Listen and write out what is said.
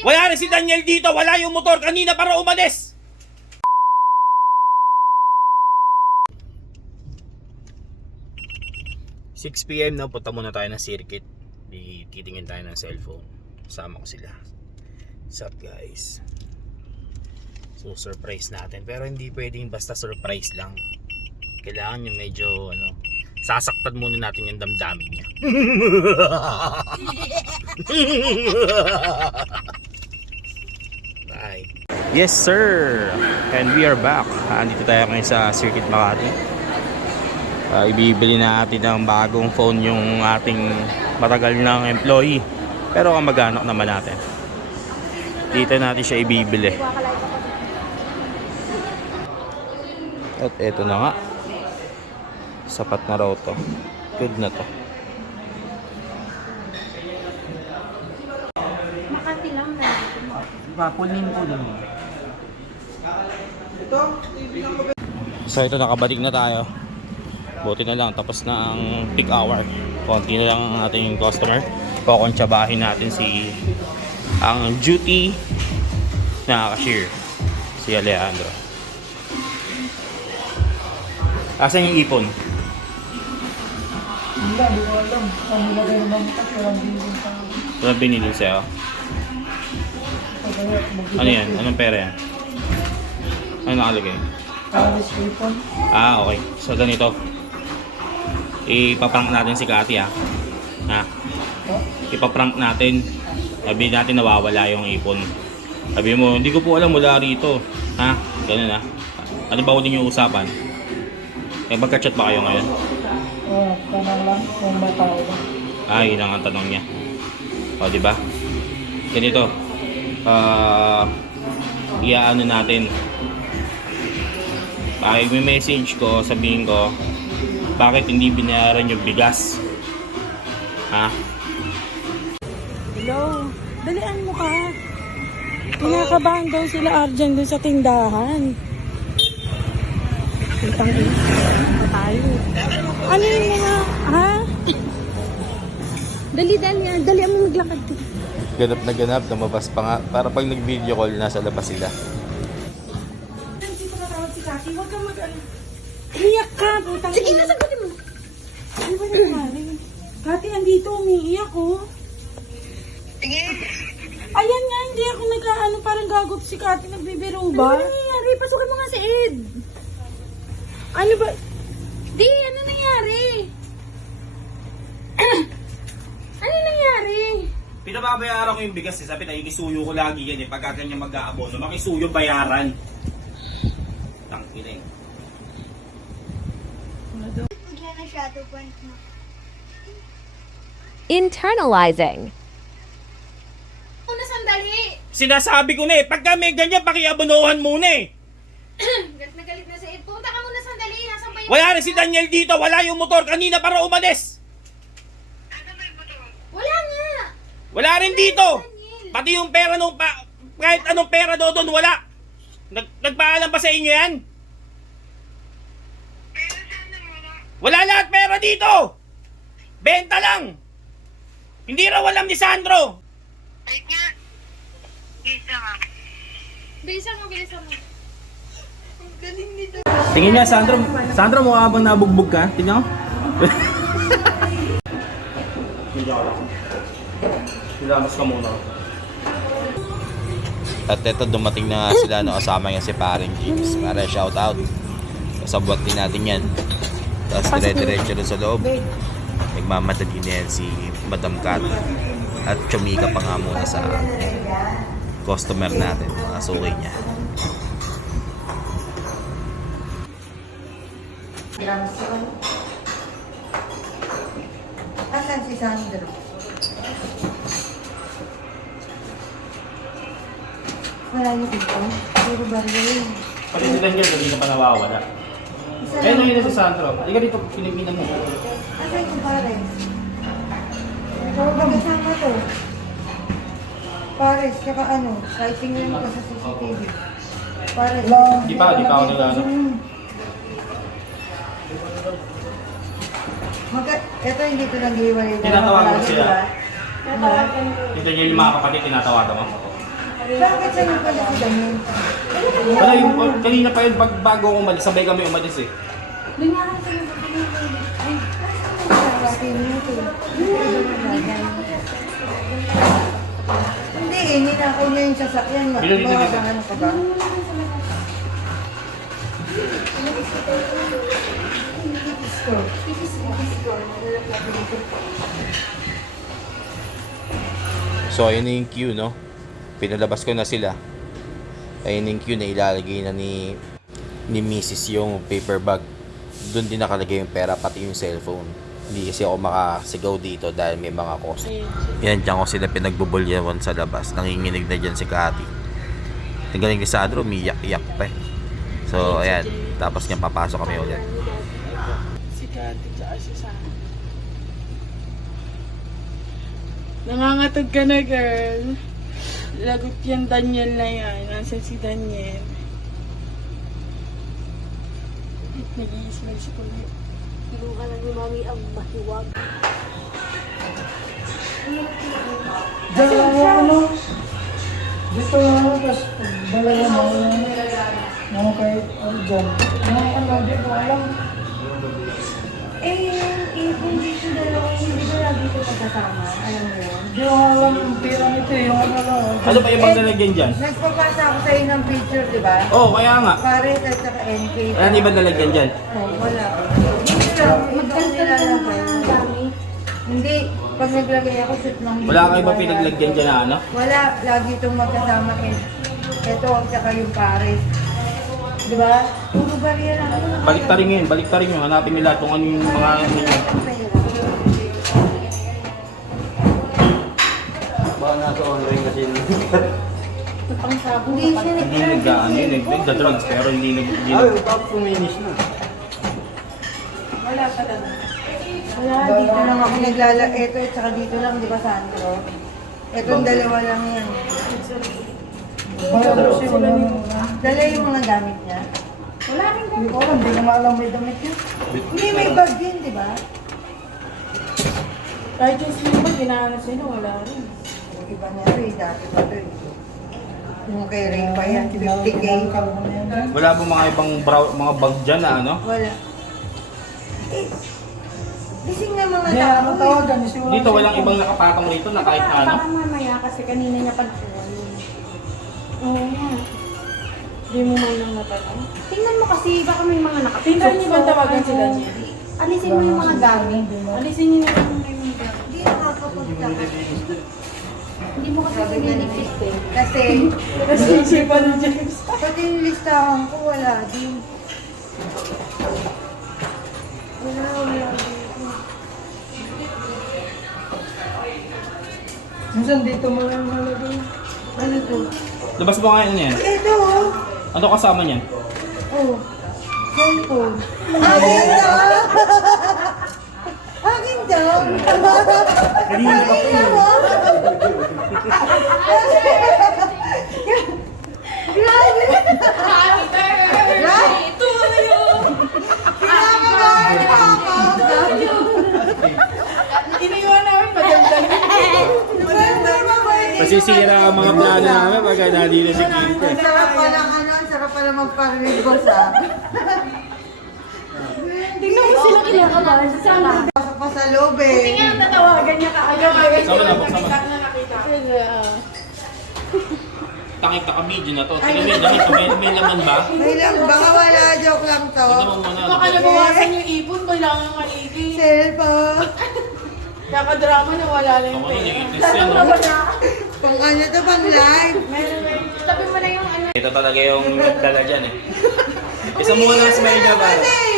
Wala na si Daniel dito. Wala yung motor kanina para umalis. ...6 PM na, punta muna tayo ng circuit. Titingin tayo ng cellphone. Sama ko sila. What's up guys? So surprise natin. Pero hindi pwedeng basta surprise lang. Kailangan yung medyo sasaktan muna natin yung damdamin niya. Bye. Yes sir. And we are back. Andito tayo ngayon sa Circuit Makati. Ibibili natin ng bagong phone yung ating matagal ng employee. Pero kamag-anak naman natin. Dito natin siya ibibili. At eto na nga. Sapat na raw to. Good na to. Makati lang na. Papulin ko lang. So ito, nakabalik na tayo. Buti na lang, tapos na ang peak hour. Konti na lang ang ating customer. Kukontsabahin natin ang duty na cashier, si Alejandro. Asan yung ipon? Hindi ko alam. Ang nilagay naman ito, walang bilhin sa... Walang binili sa'yo? Ano yan? Anong pera yan? Ano nakalagay? Alis ipon. Okay. So ganito. Ipaprank natin si Kati ha. Ipaprank natin. Sabi natin nawawala yung ipon. Sabi mo, hindi ko po alam mula rito. Ha? Ganun ha. Ano ba ulit yung usapan? Magka-chat ba kayo ngayon? Tanong lang kung may tao ba. Yun ang tanong niya. O, diba? Ganito. Iaano natin. May message ko, sabihin ko, bakit hindi binayaran yung bigas? Ha? Hello? Dalian mo ka. Kinakabahan daw sila Arjan dun sa tindahan. Itang ina tayo. Ano yung mga, ha? Dali mo maglakad. Ganap na ganap, lumabas pa nga. Para pag nag-video call, nasa labas sila. Hindi ko natawag si Kati. Huwag kang mag-ano. Iyak ka, putang ina. Sige, nasagutin mo. Ano ba nangyari? Kati, andito, umiiyak ko. Ayan nga, hindi ako nag-ano, parang gagop si Kati, nagbibiro ba? Ano nangyari? Pasukan mo nga si Ed. Ano ba? Di, ano nangyari? Ano nangyari? Pinababayaran ko yung bigas sabi na ikisuyo ko lagi yan pagka ganyan mag-aabono. Makisuyo bayaran. Tangina eh. Bigla na shadow point mo. Internalizing. Una sandali. Sinasabi ko na pagka may ganyan pakiabonohan muna Galit na galit na si Ed. Punta ka muna sandali. Nasaan ba yung... Wala na si Daniel dito, wala yung motor kanina para umalis. Wala nga. Wala rin dito. Pati yung pera kahit anong pera doon wala. Nagpaalam ba sa inyo yan? Wala lahat pera dito. Benta lang. Hindi raw alam ni Sandro. Bilisan mo, bilisan mo. Tingin nga, Sandro. Sandro, mukha bang nabugbog ka? Tingnan ko. Silamas ka muna. At eto, dumating na nga sila, kasama niya si paring James. Para shout out. Kasabwat din natin yan. Tapos dire-diretso na sa loob. Nagmamadali na yan si Madam Kat. At chumika pa nga muna sa customer natin, mga suki niya. Asan si Sandro? Wala niyo dito. Puro baryo yun. Pati si Daniel, hindi na pa nawawala. Eh, nangyay na si Sandro. Hindi ka dito, Pilipinan mo. Asan yung pare? Ikaw ba kasama to? Pares, tsaka ano, sighting rin ka sa CCTV. Pares. Di pa ako nag-ano. Ito hindi ko nag-iwalay. Tinatawagan ko sila. Tinatawagan ko. Yung Daniel, yung mga kapatid, tinatawagan mo. Bakit siya yung pala si Daniel? Wala yung, kanina pa yun, bago ako umalis, sabay kami umalis eh. Lingahan sa mga ay, Hindi eh, ninakaw niya yung sasakyan. Mawagaan ka ba? So, ayun na yung queue, no? Pinalabas ko na sila. Ayun yung queue na ilalagay na ni Mrs. yung paper bag. Doon din nakalagay yung pera, pati yung cellphone. Hindi kasi ako makasigaw dito dahil may mga cost. Yan, dyan ko sila pinagbubulyawan sa labas. Nanginginig na dyan si Cathy. Ang galing ni Sandro, umiyak-iyak pa eh. So, ayan. Tapos niyang papasok kami ulit. Si Cathy tsaka si Sam. Nangangatog ka na, girl. Lagot yan Daniel na yan. Nasaan si Daniel? Nag-i-smell si Kuya. Tulungan lang ni Mami ang mahiwag. Dito lang ako, tapos dalawa mo kay Arjan. Di ko alam. Kung dito dalawang hindi ko lagi ito pagkasama. Alam mo yun? Di ko alam yung pira nito eh, yung ano lang. Ano ba yung maglalagyan dyan? Nagpapasa ako sa'yo ng picture, di ba? Oo, kaya nga. Pares at saka NK. Ano yung maglalagyan dyan? Oh, wala. Hindi lang. Magkanta lang ang dami. Hindi. Pag naglagay ako, shoot lang. Wala kayo ba pinaglagyan dyan na ano? Wala. Lagi itong magkasama eh. Ito at saka yung pares. Di ba? Puro barya lang. Balik tarin yun. Hanapin nila kung ano yung mga ano nyo. Baka nasa online kasi Hindi siya Hindi nag-ano yun, nagda-drugs pero hindi nag... ay, top finish na. Wala pa lang. Wala, dito lang ako naglala. Ito at saka dito lang, di ba, Sandro? Itong dalawa lang yan. Para kasi wala nang... Dala yung mga gamit niya. Wala rin Hindi ko alam, hindi ko maalam may damit yun. Hindi, may bag din, di ba? Kahit yung slimmer, ginaano sila, wala rin. Yung iba niya rin, dati pa ito eh. Yung kay Ray pa yan, 50K. Wala ba mga ibang mga bag dyan na ano? Wala. Eh, gising na mga Hindi, tao ano eh. tawagan, kasi wala Dito siya. walang ibang nakapatong rito na kahit na ano? Baka mamaya kasi kanina niya pag-call. Oo nga. Hindi mo man lang natanong. Tingnan mo kasi baka may mga nakapasok. Tingnan niyo ba tawagan sila, Jenny? Alisin mo yung mga gamit. Alisin niyo na lang yung mga gamit. Hindi nakakapagtaka. Hindi mo kasi pinilipis eh. Kasi, Kasi isipan ng James. pati yung listahan ko, wala din. Wala dito. Minsan dito mo lang nalagay. Ano to? Labas mo nga ano yan? Ito oh. Ano kasama niyan? Oh. Cellphone. Akin daw! Akin daw! Kanina pa po yun. Grabe! Happy birthday to you! Kinakabahan ako! Iniwan namin maganda. Maganda ba ba? Masisira ang mga plano namin pagka nandito si Kiko. Ang sarap pa lang ano, ang sarap pa lang magparinig boss ah. Tingnan mo sila kinakabahan sa sana. Pasok pa sa loob eh. Tingnan ang tatawagan niya kaagad. Sama na, sama na. Na nakita. Takip ka video na to. Tingnan mo yun, damit. May laman ba? May lang, baka wala, joke lang to. Tingnan mo muna. Baka nabawasan yung ipon, kailangan maigi. Cellphone. Kakadrama na wala na yung Ako na, pera. i-test yan. no? Kung ano to pang live. Tabi mo na yung ano. Ito talaga yung nagdala dyan eh. Isa mo nga na smile niya ba? Ano eh?